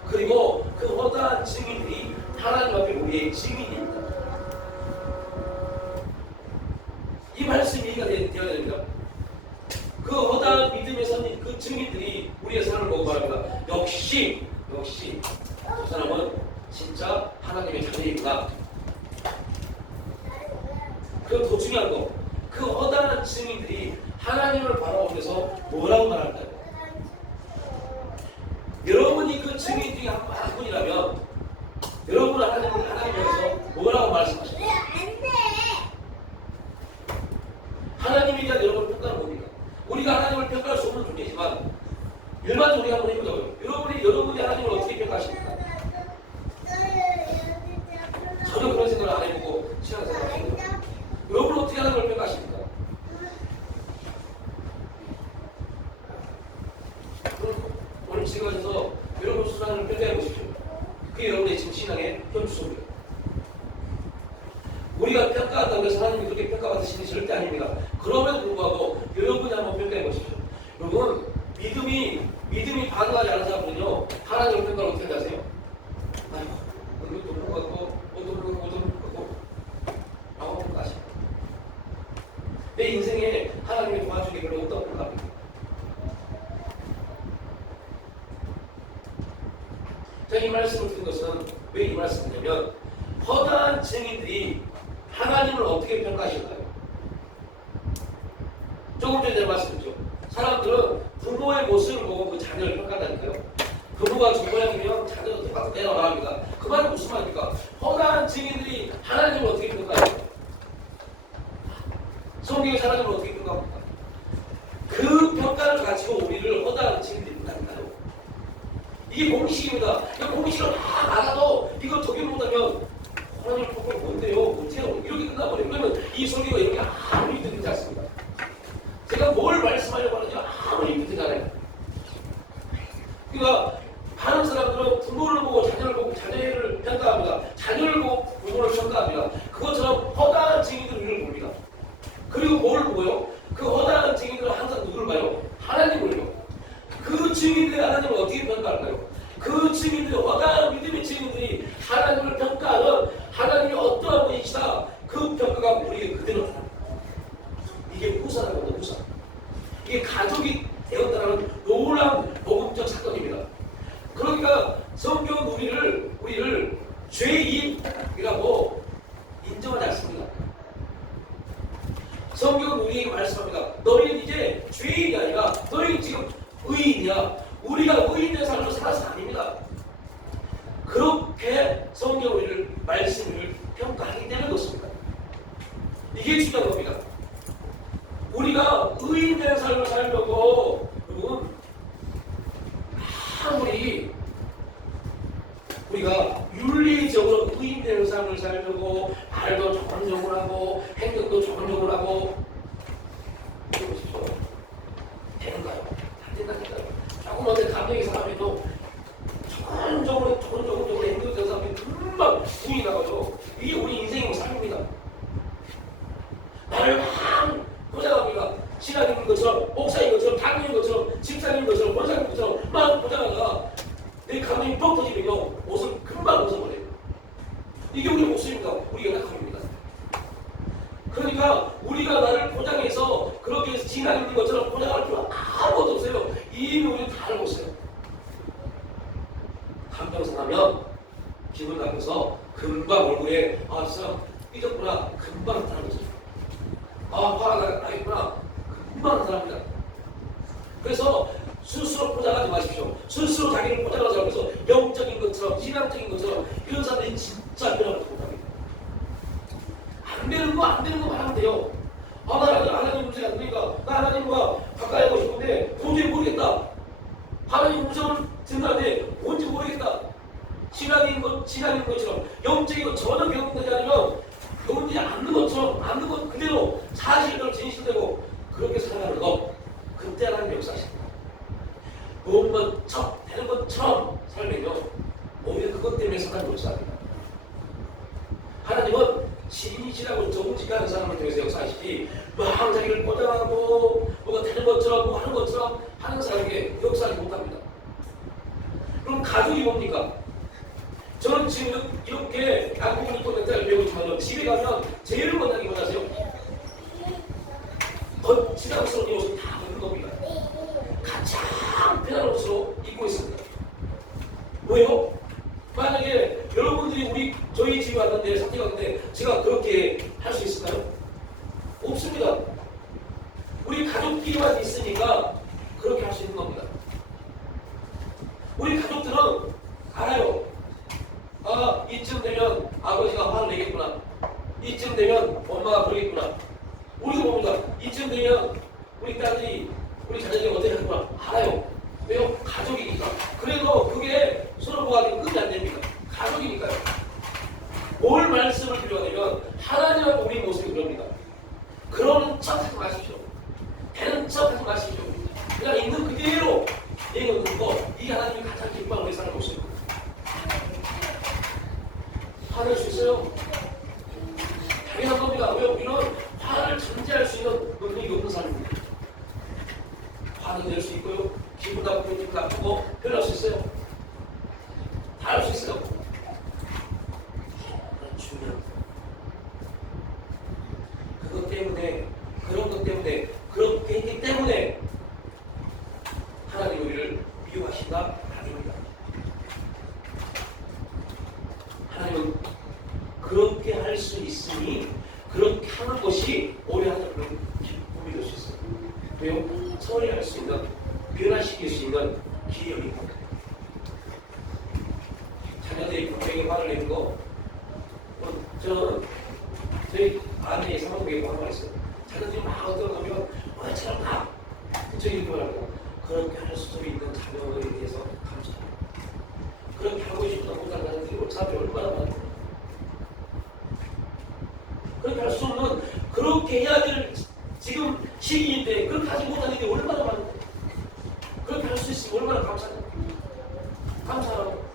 그리고 그 허다한 증인들이 하나님 앞에 우리의 증인입니다. 이 말씀이 이해가 되어야 됩니다. 그 허다한 믿음의 선인 그 증인들이 우리의 삶을 보고 말합니다. 역시 저 사람은 진짜 하나님의 자녀이구나. 그리고 더 중요한 거, 그 허다한 증인들이 하나님을 바라보면서 뭐라고 말할까요? 여러분이 그 증인 중에 한 분이라면 여러분은 하나님께서 뭐라고 말씀하십니까? 하나님에 대한 여러분을 평가하는 겁니다. 우리가 하나님을 평가할 수 없는 존재지만 일반적으로 우리가 한번 해보자고요. 여러분이 하나님을 어떻게 평가하십니까? 전혀 그런 생각을 안 해보고 신앙생활을 안 해보고 여러분은 어떻게 하나님을 평가하십니까? 오늘 지금 가셔서 여러분 수상을 평가해 보십시오. 그게 여러분의 지금 신앙의 현주소입니다. 우리가 평가한다고 해서 하나님이 그렇게 평가받으시는 게 절대 아닙니다. 그럼에도 불구하고 여러분이 한번 평가해 보십시오. 여러분 믿음이 반응하지 않은 사람들은요 하나님의 평가를 어떻게 하세요? 아이고 이것도 그런 것 같고 어떤 그런 것도 라고 평가하시고 내 인생에 하나님이 도와주기 별로 없다고 평가합니다. 제가 이 말씀을 드린 것은 왜 이 말씀을 드냐면 허다한 증인들이 하나님을 어떻게 평가하실까요? 조금 전에 말씀드렸죠. 사람들은 부모의 모습을 보고 그 자녀를 평가한다니까요. 부모가 저 모양이면 자녀도 똑같이 내려나갑니다. 그 말은 무슨 말입니까? 허다한 증인들이 하나님을 어떻게 평가해요? 성경의 하나님을 어떻게 평가합니까? 그 평가를 가지고 우리를 허다한 증인들이 평가한다요. 이게 공식입니다. 이 공식을 다 알아도 이걸 적용 못하면 하나님 평가가 뭔데요? 어째요? 이렇게 끝나버려요. 그러면 이 설교가 이렇게 아무리 듣지 않습니다. 제가 뭘 말씀하려고 하는지 아무리 듣지 않아요. 그러니까 많은 사람들은 부모를 보고 자녀를 보고 자녀를 평가합니다. 자녀를 보고 부모를 평가합니다. 그것처럼 허다한 증인들을 우리를 봅니다. 그리고 뭘 보고요? 그 허다한 증인들은 항상 누구를 봐요? 하나님을요. 그 증인들이 하나님을 어떻게 평가할까요? 그 증인들이 허다한 믿음의 증인들이 하나님을 평가하는 하나님이 어떠한 분이시다. 그 평가가 우리에게 그대로 나타납니다. 이게 후사라고 후사. 이게 가족이 되었다는 놀라운 복음적 사건입니다. 그러니까 성경은 우리를 죄인이라고 인정하지 않습니다. 성경은 우리에게 말씀합니다. 너희는 이제 죄인이 아니라 너희는 지금 의인이야. 우리가 의인된 삶을 살아서 아닙니다. 그렇게 성경 우리를 말씀을 평가하기 때문에 그렇습니다. 이게 중요한 겁니다. 우리가 의인된 삶을 살려고 여러분 아무리 우리가 윤리적으로 의인된 삶을 살려고 말도 정정을 하고 행동도 정정을 하고 그러십시오. 되는가요? 안 된다니까요. 조금만 내 감정이 상하면도 정정으로 행동된 사람이 금방 분이 나가죠. 이게 우리 인생의 삶입니다. 나를 막 포장합니다. 신앙인 것처럼, 목사인 것처럼, 당인 것처럼, 집사인 것처럼, 권사인 것처럼 막 포장하다가 내 감정이 뻑 터지면요 옷을 금방 벗어버려요. 이게 우리 모습입니다. 우리 연약함입니다. 그러니까 우리가 나를 포장해서 그렇게 해서 신앙인 것처럼 포장할 필요 아무것도 없어요. 이미 우리는 다 알고 있어요. 감정 상하면 기분 나빠서 금방 얼굴에 아 진짜 삐졌구나 금방 나타나거든요. 화가 나겠구나 금방 나타납니다. 그래서 스스로 포장하지 마십시오. 스스로 자기를 포장하지 않고서 영적인 것처럼 신앙적인 것처럼 이런 사람들이 진짜 변화를 못합니다. 안 되는 거 말하면 돼요. 나 하나님 문제가 안 되니까 나 하나님과 가까이 하고 싶은데 도저히 모르겠다. 하나님 음성을 듣는데 뭔지 모르겠다. 신앙인 것처럼 영적인 것 전혀 경험되지 않으면 경험되지 않는 것처럼 않는 것 그대로 사실대로 진실되고 그렇게 살아가는 것 그때 하나님 역사하십니다. 뭔 되는 것처럼 살면요 오히려 그것 때문에 사람이 역사합니다. 하나님은 신이시라고 정직한 사람을 통해서 역사하시지 막 자기를 포장하고 뭐가 되는 것처럼 뭐 하는 것처럼 하는 사람에게 역사하지 못합니다. 그럼 가족이 뭡니까? 저는 지금 이렇게 양국을 또 멘탈을 배우지만 집에 가면 제일 먼저 뭐 하세요? 더 지상스러운 옷을 다 입는 겁니다. 가장 편한 옷으로 입고 있습니다. 왜요? 만약에 여러분들이 저희 집에 왔는데 상태가 왔는데 제가 그렇게 할 수 있을까요? 없습니다. 우리 가족끼리만 있으니까 그렇게 할 수 있는 겁니다. 우리 가족들은 알아요. 이쯤 되면 아버지가 화를 내겠구나. 이쯤 되면 엄마가 그러겠구나. 우리도 봅니다. 이쯤 되면 우리 딸이 우리 자녀들이 어떻게 하겠구나. 알아요. 왜요? 가족이니까. 그래도 그게 서로 뭐하기 끝이 안 됩니다. 가족이니까요. 뭘 말씀을 드려야되면 하나님하고 우리 모습이 그럽니다. 그러는 척 하지 마십시오. 되는 척 하지 마십시오. 그냥 있는 그대로 얘기하는 거 이게 하나님이 가장 기뻐하는 우리 사람 모습입니다. 화낼 수 있어요. 당연한 겁니다. 왜 우리는 화를 잠재할 수 있는 능력이 없는 사람입니다. 화는 낼 수 있고요. 기분 나쁘고 기분 나쁘고 표현할 수 있어요. 다 할 수 있어요. 중요한 그것 때문에 그런 것 때문에 그렇게 했기 때문에 하나님 우리를 미워하신다? 아닙니다. 하나님은 그렇게 할 수 있으니 그렇게 하는 것이 오래 하는 그런 기쁨이 될 수 있어요. 왜요? 처리할 수 있는 변화시킬 수 있는 기회입니다. 자녀들이 분명히 화를 내는 거 저는 저희 아내의 사모님에게 화가 있어요. 자녀들이 막 어떤 거면 어처럼 가 저희 이렇게 말합니다. 그렇게 할 수 있는 자녀에 대해서 감사합니다. 그렇게 하고 싶다 못한 자녀들이 사람이 얼마나 많아요. 그렇게 할 수 없는 그렇게 해야 될 지금 시기인데 그렇게 하지 못하는 게 얼마나 많은데 그렇게 할 수 있으면 얼마나 감사하고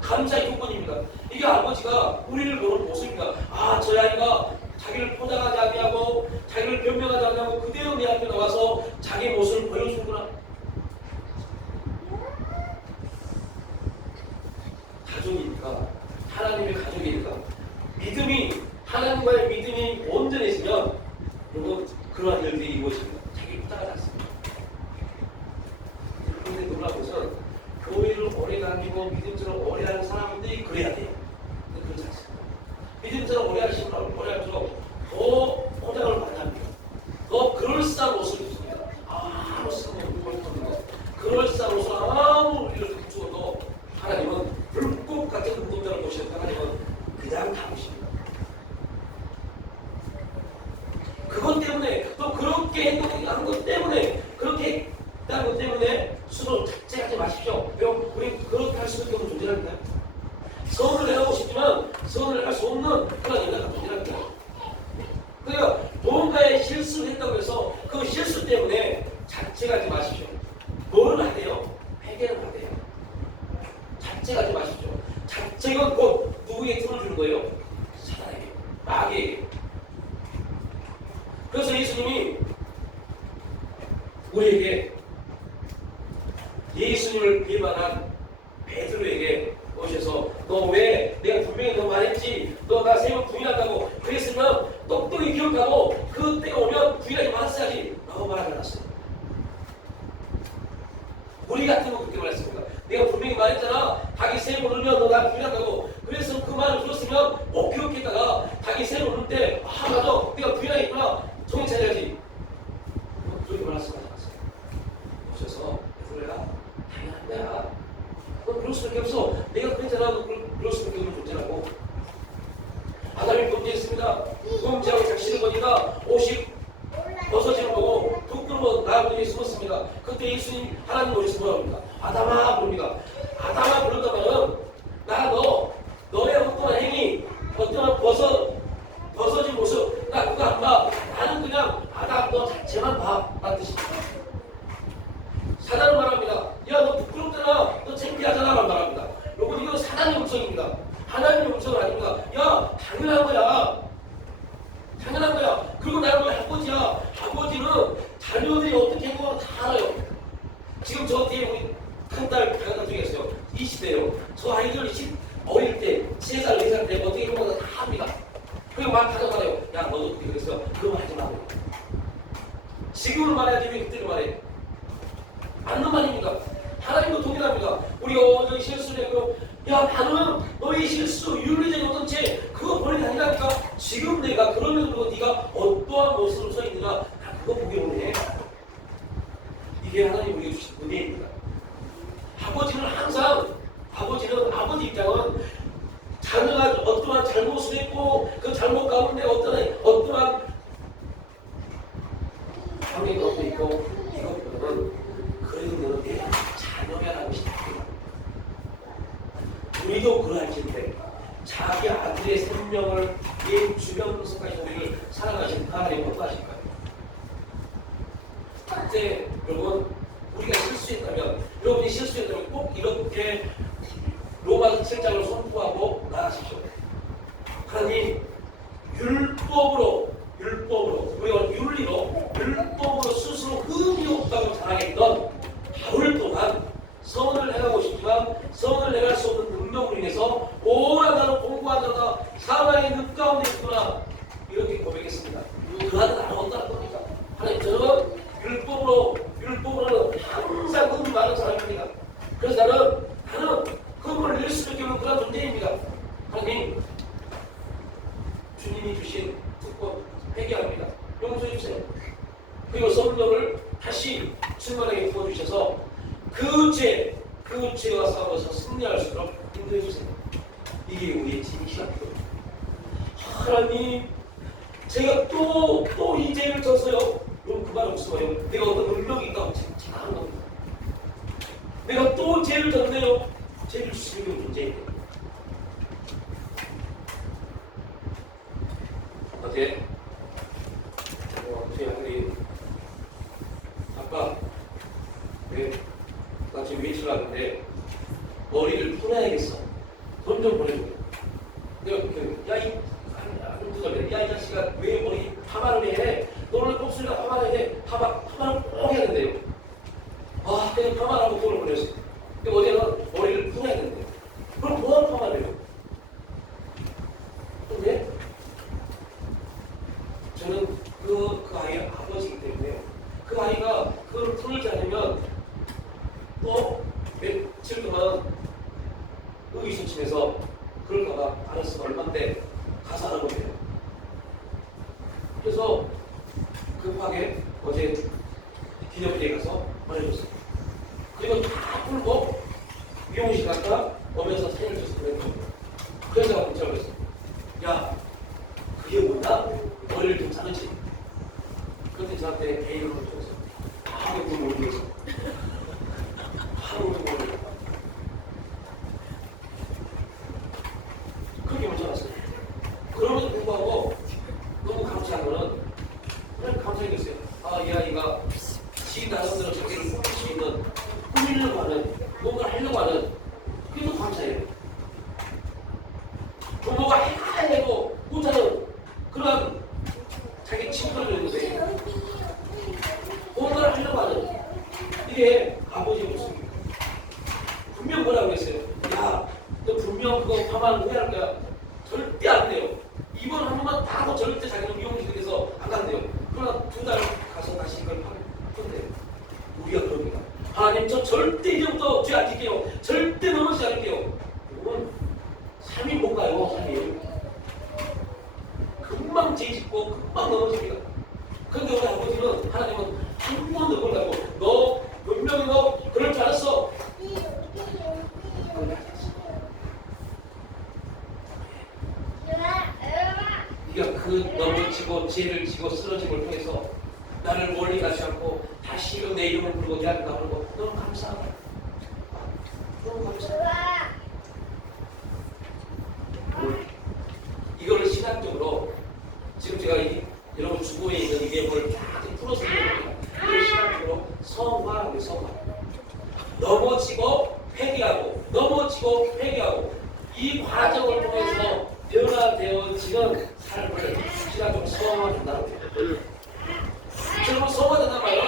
감사의 조건입니다. 이게 아버지가 우리를 보는 모습입니다. 아, 저 아이가 자기를 포장하지 아니하고 자기를 변명하지 아니하고 그대로 내 앞에 나와서 자기 모습을 보여주는구나. 가족이니까 하나님의 가족이니까 믿음이 하나님과의 믿음이 온전해지면 여러분 그러한 일들이 이루어집니다. 자기 포장하지 않습니다. 그런데 놀라운 것은 교회를 오래 다니고 믿음처럼 오래 하는 사람들이 그래야 돼요. 근데 그렇지 않습니다. 믿음처럼 오래 하시는 분은 오래 할수록 더 포장을 많이 합니다. 더 그럴싸한 옷을 입습니다. 아무 쓸모없는 것. 그럴싸한 옷을 아무 일을 갖추어도 하나님은 불꽃 같은 운동자를 보시는 하나님은 그냥 담으십니다. 그것 때문에 또 그렇게 행동하는 것 때문에 그렇게 했다는 것 때문에 스스로 자책하지 마십시오. 우리 그렇게 할 수밖에 없는 존재랍니다. 선을 해하고 싶지만 선을 할 수 없는 그런 인간과 존재랍니다. 그러니까 뭔가의 실수를 했다고 해서 그 실수 때문에 자책하지 마십시오. 뭘 하세요? 회개를 하세요. 자책하지 마십시오. 자책은 곧 누구에게 틈을 주는 거예요? 사단에게, 마귀에게. 그래서 예수님이 우리에게 예수님을 비판한 베드로에게 오셔서 너 왜 내가 분명히 너 말했지 너 나 세 번 부인한다고 그랬으면 똑똑히 기억하고 그때가 오면 부인하지 말았어야지 라고 말하지 않았어요. 우리 같은 건 그렇게 말했습니다. 내가 분명히 말했잖아. 닭이 세 번 울면 너 나 부인한다고 그래서 그 말을 들었으면 꼭 기억했다가 닭이 세 번 울 때 아 맞아 내가 부인하겠구나 정신 차려야지 그렇게 말씀하지 않았어요. 오셔서 베드로야 당연한 거야. 너 그럴 수밖에 없어. 내가 그랬잖아. 너 그럴 수밖에 없는 존재라고. 아담이 범죄했습니다. 범죄하고 작시는 거니까 옷이 벗어지는 거고 부끄러워 나무에 숨었습니다. 그때 예수님 하나님 어디서 뭐라 합니까? 아담아 부릅니다. 아담아 부른다면 나 너의 어떠한 행위 어떠한 벗어진 모습 나 그거 안 봐. 나는 그냥 아담 너 자체만 봐. 라는 뜻입니다. 사단은 말합니다. 야 너 부끄럽잖아. 너 창피하잖아. 라고 말합니다. 여러분 이건 사단의 음성입니다. 하나님의 음성은 아닙니다. 야 당연한 거야. 당연한 거야. 그리고 나는 왜 아버지야. 아버지는 자녀들이 어떻게 행동하는 다 알아요. 지금 저 뒤에 우리 큰딸 가장 중에 있어요. 20대예요. 저 아이들 어릴 때 3살, 4살 때 어떻게 행동하는 다 합니다. 그리고 막 가져가래요. 야 너도 어떻게 그랬어? 그거 하지 마. 지금은 말해야지 왜 그때는 말해. 맞는 말입니다. 하나님도 동일합니다. 우리가 너희 실수를 했고 야 나는 너희 실수 윤리적인 어떤 죄 그거 보는 게 아니라니까. 지금 내가 그러면서 네가 어떠한 모습으로 서 있느냐 나 그거 보기 원해. 이게 하나님 우리에게 주신 은혜입니다. 아버지는 항상 아버지 입장은 자녀가 어떠한 잘못을 했고 그 잘못 가운데 어떠한 방해가 없고 있고 이것보다는 그래도 너는 내 자녀야라고 시작합니다. 우리도 그러할텐데 자기 아들의 생명을 내 주변으로서까지 우리를 사랑하시는 하나님 어떠하실까요? 그때 여러분 우리가 실수했다면 여러분이 실수했다면 꼭 이렇게 로마 로마 7장을 선포하고 나가십시오. 하나님 율법으로 우리가 율법으로 스스로 흠이 없다고 자랑했던 바울 또한 선을 행하고 싶지만 선을 행할 수 없는 능력으로 인해서 오라 나는 공부한 자다 사망의 늪 가운데 있구나 이렇게 고백했습니다. 그러나 나는 어떠한 겁니까? 하나님 저는 율법으로는 항상 흠이 많은 사람입니다. 그래서 나는 흠을 낼 수밖에 없는 그런 존재입니다. 하나님 주님이 주신 특권 회개합니다. 용서해 주세요. 그리고 성령을 다시 충만하게 부어주셔서 그 죄와 싸워서 승리할 수 있도록 인도해 주세요. 이게 우리의 진실합니다. 하나님, 제가 또 이 죄를 져서요. 여러분 그 말 없어요. 내가 어떤 능력이 있다고 자랑하는 겁니다. 내가 또 죄를 졌네요. 죄를 주시는 존재입니다. 어제 저희 아들이 아빠 나 지금 외출 하는데 머리를 풀어야겠어. 돈 좀 보내줘. 내가 야이 자식아 왜 머리 파마를 해? 너는 곱슬이가 파마를 해. 파마를 꼭 해야 된대요. 그냥 파마를 하고 돈을 보냈어. 근데 어제는 머리를 풀어야 된대요. 그럼 뭐하러 파마를 해요? 근데 저는 그 아이의 아버지이기 때문에 그 아이가 그걸 풀지 않으면 또 며칠 동안 의기소침해서 그럴까봐 알았으면 얼마인데 가서 알아보세요. 그래서 급하게 어제 기념비에 가서 보내줬어요. 그리고 다 풀고 미용실 갔다 오면서 사진을 찍었어요. 그래서 제가 문자를 했어요. 야, 그게 뭐냐? 머리를 좀 자르지. 그때 저한테 개인으로 줬어요. 아무도 모르겠어. 아무도 모르겠어. 그렇게 문자 왔어요. 그럼에도 불구하고 너무 감사한 거는 그냥 감사했어요. 이 아이가 지 나름대로 자기를 꾸밀 수 있는 꾸미려고 하는 뭔가 하려고 하는 그게 더 감사해요. 부모가 해야 해도 못하는 그런 자기 친구를 있는데 뭔가를 하려고 하는 이게 아버지의 모습입니다. 분명 뭐라고 했어요? 야, 너 분명 그거 파마하는 후회할 거야. 절대 안 돼요. 이번 한 번만 다 하고 절대 자기는 미용실에서 안 간대요. 그러나 2달 가서 다시 이걸 판대요. 우리가 그럽니다. 하나님 저 절대 이제부터 죄 안 지게요. 절대 넘어지지 않을게요. 여러분 3일 못 가요. 3일. 금방 죄 짓고 금방 넘어집니다. 그런데 우리 아버지는 하나님은 한 번도 그걸 가지고 너 분명히 너 그럴 줄 알았어. 네가 그 넘어지고 죄를 지고 쓰러짐을 통해서 나를 멀리 가지 않고 다시 내 이름을 부르고 내 앞에 나오는 거 너무 감사하다. 너무 감사하다. 이거를 신학적으로 지금 제가 여러분 주보에 있는 이 내용을 다 풀어서 얘기합니다. 이걸 신학적으로 성화라고 해요. 성화. 넘어지고 회개하고 이 과정을 통해서 변화되어지는 삶을 신학적으로 성화된다고 해요. 여러분 성화된다는 말은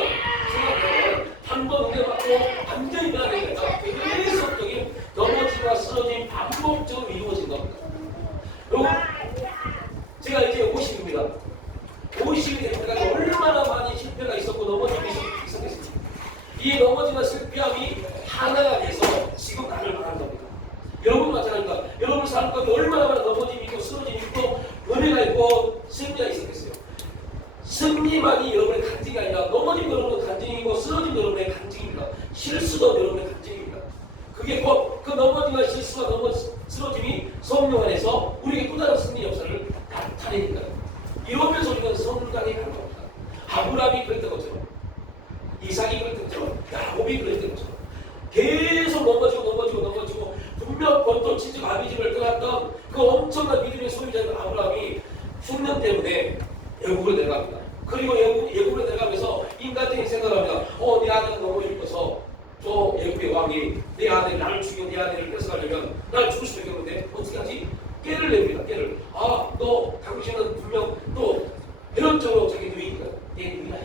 한번 은혜받고 완전히 변화되는 거죠. 계속적인 넘어짐과 쓰러짐 반복적으로 이루어진 겁니다. 여러분 제가 이제 50입니다. 50이 될 때까지 얼마나 많이 실패가 있었고 넘어짐이 있었겠습니까? 이 넘어짐과 실패함이 하나가 돼서 지금 나를 말하는 겁니다. 여러분 마찬가지입니다. 여러분 삶 가운데 얼마나 많은 넘어짐이 있고 쓰러짐이 있고 은혜가 있고 승리가 있었겠어요. 승리만이 여러분의 간증이 아니라 넘어짐도 여러분의 간증이고 쓰러짐도 여러분의 간증입니다. 실수도 여러분의 간증입니다. 그게 곧 그 넘어짐과 실수와 쓰러짐이 성령 안에서 우리에게 또 다른 승리 역사를 나타내니까 이러면서 우리가 성장해 가는 겁니다. 아브라함이 그랬던 것처럼 이삭이 그랬던 것처럼 야곱이 그랬던 것처럼 계속 넘어지고 분명 본토 친척 아비집을 떠났던 그 엄청난 믿음의 소유자인 아브라함이 숙명 때문에 애국으로 내려갑니다. 그리고 애국으로 내려가면서 인간적인 생각을 합니다. 내 아들은 너무 예뻐서 저 애국의 왕이 내 아들이 나를 죽여 내 아내를 뺏어가려면 날 죽을 수밖에 없는데 어떻게 하지? 깨를 냅니다. 깨를. 아, 너 당신은 분명 또 이런 쪽으로 자기 누이니까 내 누이야.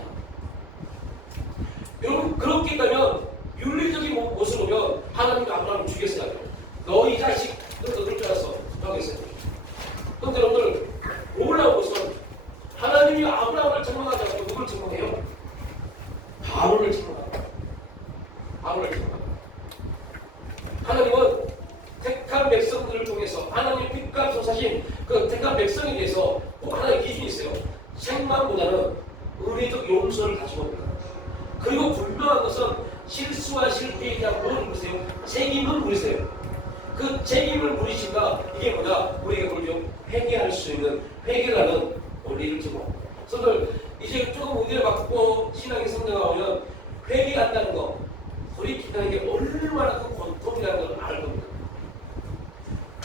여러분 그렇게 있다면 윤리적인 모습을 보면 하나님이 아브라함을 죽였어야 돼요. 너 이 자식 너도 그럴 줄 알았어. 하겠어요. 그런데 여러분들 몰라고 보시면 하나님이 아브라함을 책망하지 않고 누구를 책망해요? 바로를 책망합니다. 바로를 책망합니다. 하나님은 택한 백성들을 통해서 하나님 빛과 솟아신 그 택한 백성에 대해서 꼭 하나의 기준이 있어요. 책망보다는 은혜적 용서를 가지고 옵니다. 그리고 분명한 것은 실수와 실패에 대한 뭘 물으세요? 책임은 물으세요. 그 책임을 물으신다. 이게 뭐냐? 우리가 그러죠. 회개할 수 있는 회개라는 원리를 주고. 그래서 이제 조금 은혜를 받고 신앙이 성장하면 회개한다는 거, 돌이킨다는 게 얼마나 큰 고통이라는 걸 알 겁니다.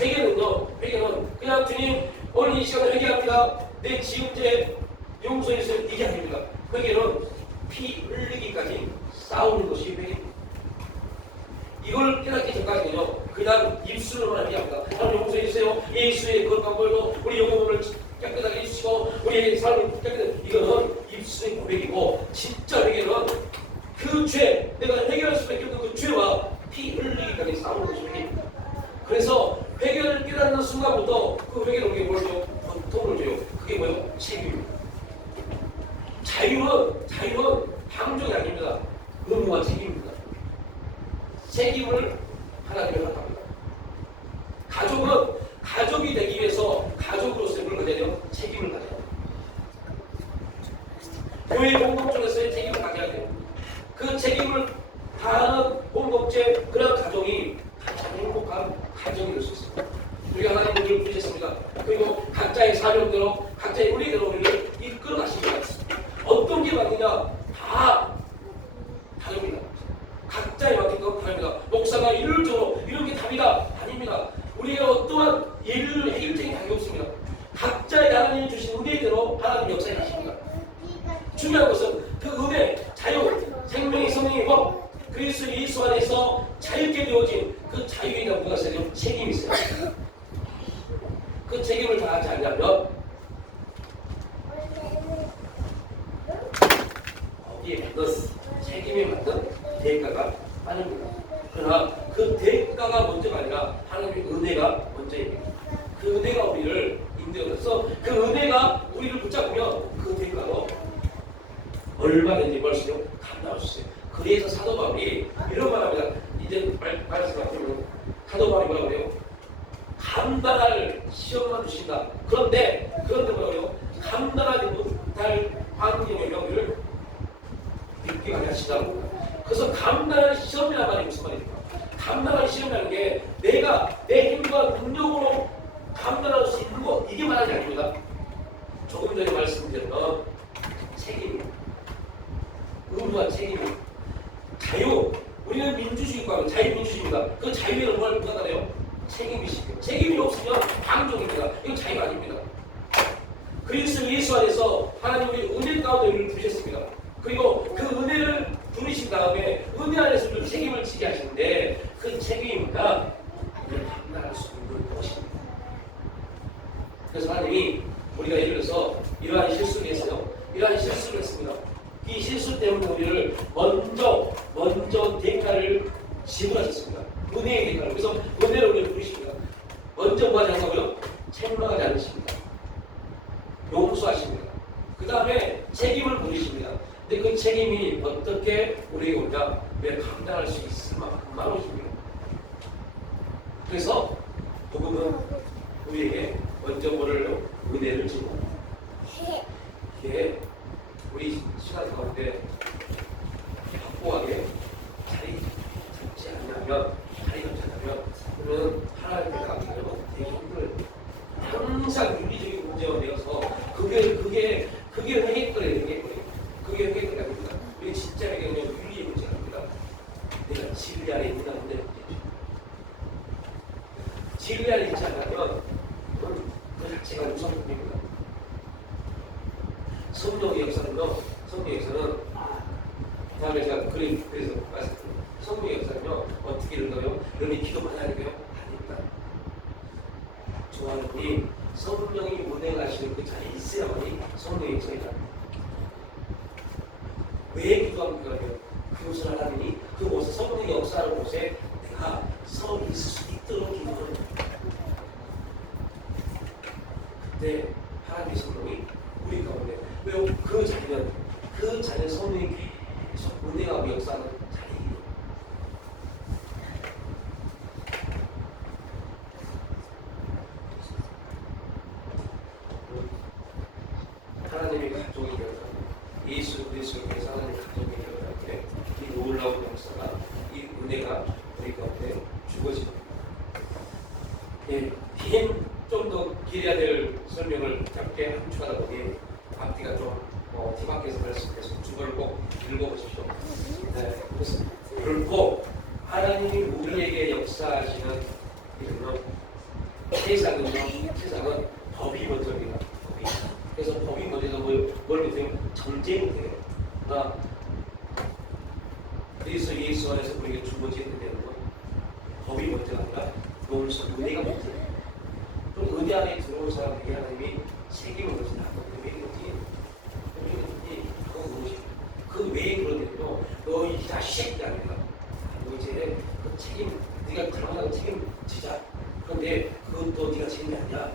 회개는 그냥 주님 오늘 이 시간에 회개합니다. 내 지음죄 용서해 주세요. 이게 아닙니다. 회개는 피 흘리기까지 싸우는 것이 회개입니다. 이걸 깨닫기 전까지는요, 그냥 입술로만 얘기합니다. 하나님 용서해 주세요. 예수의 거룩한 보혈로 우리 영혼을 깨끗하게 해주시고 우리의 삶을 깨끗하게. 이거는 입술의 고백이고, 진짜 회개는 그 죄, 내가 해결할 수밖에 없는 그 죄와 피 흘리기까지 싸우는 것이 회개입니다. 그래서 회개를 깨닫는 순간부터 그 회개는 우리에게 뭘 줘요? 고통을 줘요. 그게 뭐예요? 책임입니다. 자유는 방종이 아닙니다. 의무와 책임입니다. 책임을 하나님을 합니다. 가족은 가족이 되기 위해서 가족으로서의 뭘 가져야 돼요? 책임을 가져야 돼요. 교회 공동체에서의 책임을 가져야 돼요. 그 책임을 다하는 공동체, 그런 가정이 가장 행복한 가정이 될 수 있습니다. 우리가 하나님 우리를 부르셨습니다. 그리고 각자의 사명대로, 각자의 우리대로 우리를 이끌어 가십니다. 어떤 게 맞느냐? 다 다릅니다. 각자에 맞게 다릅니다. 목사가 일률적으로 이런 게 답이다. 아닙니다. 우리가 어떠한 해결책이 답이 없습니다. 각자의 하나님이 주신 은혜대로 하나님 역사에 가십니다. 중요한 것은 그 은혜, 자유, 생명의 성령의 법, 그리스도 예수 안에서 자유케 되어진 그 자유에 대한 뭐가 있어요? 책임이 있어요. 그 책임을 다하지 않으면 거기에 맞는 책임에 맞는 대가가 따릅니다. 그러나 그 대가가 먼저가 아니라 하나님의 은혜가 먼저입니다. 그 은혜가 우리를 인도해서 그 은혜가 우리를 붙잡으면 그 대가로 얼마든지 벌 수 있고 감당할 수 있어요. 그래서 사도 바울이 이런 말합니다. 이제 말씀하시면 사도 바울이 뭐라고 해요? 감당할 시험만 주신다. 그런데 뭐라고 해요? 감당하지 못할 환경의 경우를 믿게 하시다고. 그래서 감당할 시험이라는 말이 무슨 말입니까? 감당할 시험이라는 게 내가 내 힘과 능력으로 감당할 수 있는 것, 이게 말하는 게 아닙니다. 조금 전에 말씀드렸던 책임입니다. 의무와 책임입니다. 자유, 우리는 민주주의국가는 자유민주주의입니다. 그 자유에는 뭘 부과하나요? 책임이시죠. 책임이 없으면 방종입니다. 이건 자유 아닙니다. 그리스도 예수 안에서 하나님의 은혜 가운데 우리를 부르셨습니다. 그리고 그 은혜를 부르신 다음에 은혜 안에서 우리를 책임을 지게 하시는데 그 책임입니다. 우리를 감당할 수 있는 것입니다. 그래서 하나님이 우리가 예를 들어서 이러한 실수를 했어요. 이러한 실수를 했습니다. 이 실수 때문에 우리를 먼저 대가를 지불하셨습니다. 은혜의 대가를. 그래서 은혜를 우리를 부르십니다. 먼저 뭐 하지 않고요? 책망하지 않으십니다. 용서하십니다. 그 다음에 책임을 물으십니다. 근데 그 책임이 어떻게 우리에게 오냐? 왜 감당할 수 있을 만큼만 오십니다. 그래서 복음은 우리에게 먼저 뭐를 은혜를 주고 이게 우리 시간 가운데 확고하게 자리 잡지 않으면 그러면 하나님의 감사는 되게 힘들어요. 항상 윤리적인 문제가 되어서 그게 회개거리예요. 그게 회개거리 아닙니다. 우리 진짜 회개는 윤리의 문제가 아닙니다. 내가 진리 안에 있는 문제죠. 진리 안에 있지 않으면 그 자체가 우선입니다. 성령의 역사는요, 다음에 제가 그래서 말씀드립니다. 성령의 역사는요, 어떻게 읽어요? 여러분 여러분이 기도만 해야 돼요? 아닙니다. 좋아하는 분이 성령이 운행하시는 그 자리에 있어야만이 성령의 저희가 왜 기도합니까? 그곳을 하나님이 그곳에 성령의 역사하는 곳에 내가 서 있을 수 있도록 기도를 합니다. 그때 하나님의 성령이 우리 가운데 왜 그 자리는 성령이 계속 운행하고 역사하는 자리예요. 하나님의 가족이 되어서 예수 그리스도께서 하나님의 가족이 되어갈 때 이 놀라운 역사가 이 은혜가 우리 가운데 주어집니다. 예, 좀 더 길어야 될 설명을 짧게 함축하다 보니 앞뒤가 좀 뒤바뀌어서 그래서 주거를 꼭 읽어보십시오. 네, 그리고 하나님이 우리에게 역사하시는 이름은 세상은 법이 먼저입니다. 그래서 법이 먼저서 뭘 믿으면 전쟁이 돼요. 그러나 그래서 예수 안에서 우리에게 주어지게 되는 건 법이 먼저가 아니라 용서, 은혜가 먼저예요. 그럼 은혜 안에 들어온 사람에게 하나님이 책임을 져서 왜 그런지 그건 무엇이에요? 그 왜 그러냐면요, 너 이 자식이 아니라 너 이제 그 책임, 네가 들어가는 책임지자. 그런데 그것도 네가 책임이 아니야.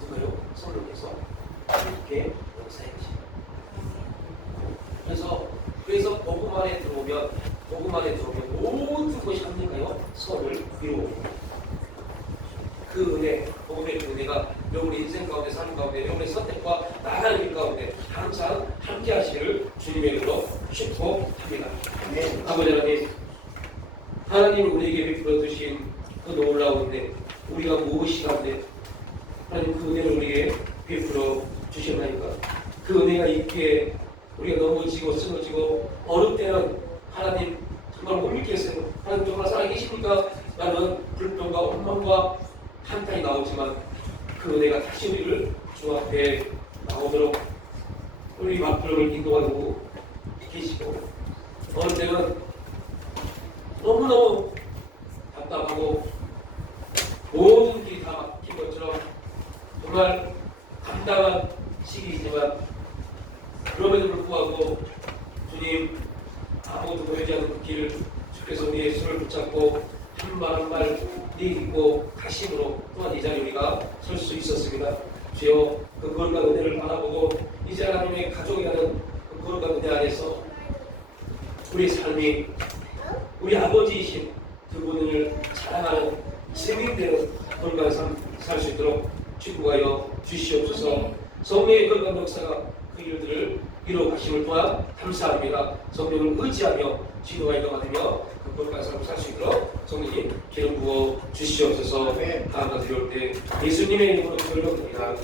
누가요? 성령께서 이렇게 역사해 주십니다. 그래서 복음 안에 들어오면 모든 것이 합니까요? 선을 이루어옵니다. 그 은혜, 복음의 그 은혜가 여러분의 인생 가운데, 삶 가운데, 여러분의 선택과 나가는 길 가운데 항상 함께 하시기를 주님의 이름으로 축복합니다. 아버지 하나님, 하나님이 우리에게 베풀어 주신 그 놀라운 은혜, 우리가 무엇이 가운데 하나님 그 은혜를 우리에게 베풀어 주셨나이까? 그 은혜가 있기에 우리가 넘어지고 쓰러지고 어느 때는 하나님 정말 못 믿겠어요. 하나님 정말 살아계십니까? 라는 불평과 원망과 한탄이 나오지만 그 은혜가 다시 우리를 주 앞에 나오도록 우리 앞으로를 인도하고 계시고, 어느 때는 너무너무 답답하고 모든 길이 다 막힌 것처럼 정말 감당한 시기이지만, 그럼에도 불구하고 주님 아무것도 보이지 않는 그 길을 주께서 우리의 손을 붙잡고 한 말 한 말 믿고 가심으로 또한 이 자리에 우리가 설 수 있었습니다. 주여, 그 거룩한 은혜를 바라보고 이제 하나님의 가족이라는 그 거룩한 은혜 안에서 우리 삶이 우리 아버지이신 그분을 자랑하는 증인되는 거룩한 삶 살 수 있도록 축복하여 주시옵소서. 성령의 거룩한 역사가 그 일들을 이루어 가심을 또한 감사합니다. 성령을 의지하며 지도하여 받으며 그 거룩한 삶을 살 수 있도록 성령님 기름 부어 주시옵소서. 다음 날 들어올 때 예수님의 이름으로 기도를 드립니다.